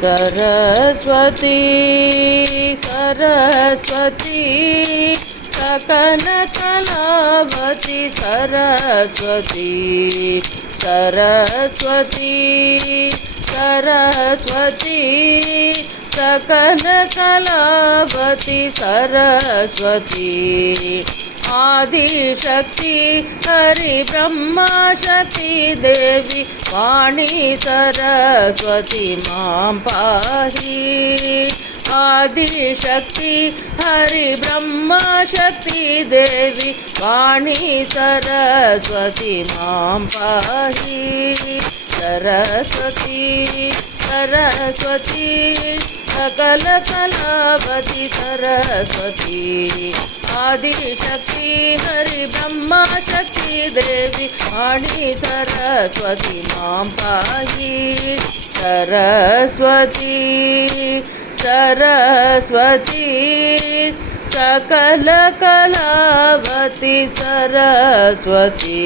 सरस्वती सरस्वती सकल कलावती सरस्वती सरस्वती सरस्वती सकल कलावती सरस्वती आदिशक्ति हरि ब्रह्मा शक्ति देवी वाणी सरस्वती मां पाहि। आदिशक्ति हरि ब्रह्मा शक्ति देवी वाणी सरस्वती मां पाहि। सरस्वती सरस्वती सकल कलावती सरस्वती आदिशक्ति हरि ब्रह्मा शक्ति देवी वाणी सरस्वती मां पाहि। सरस्वती सरस्वती सकल कलावती सरस्वती।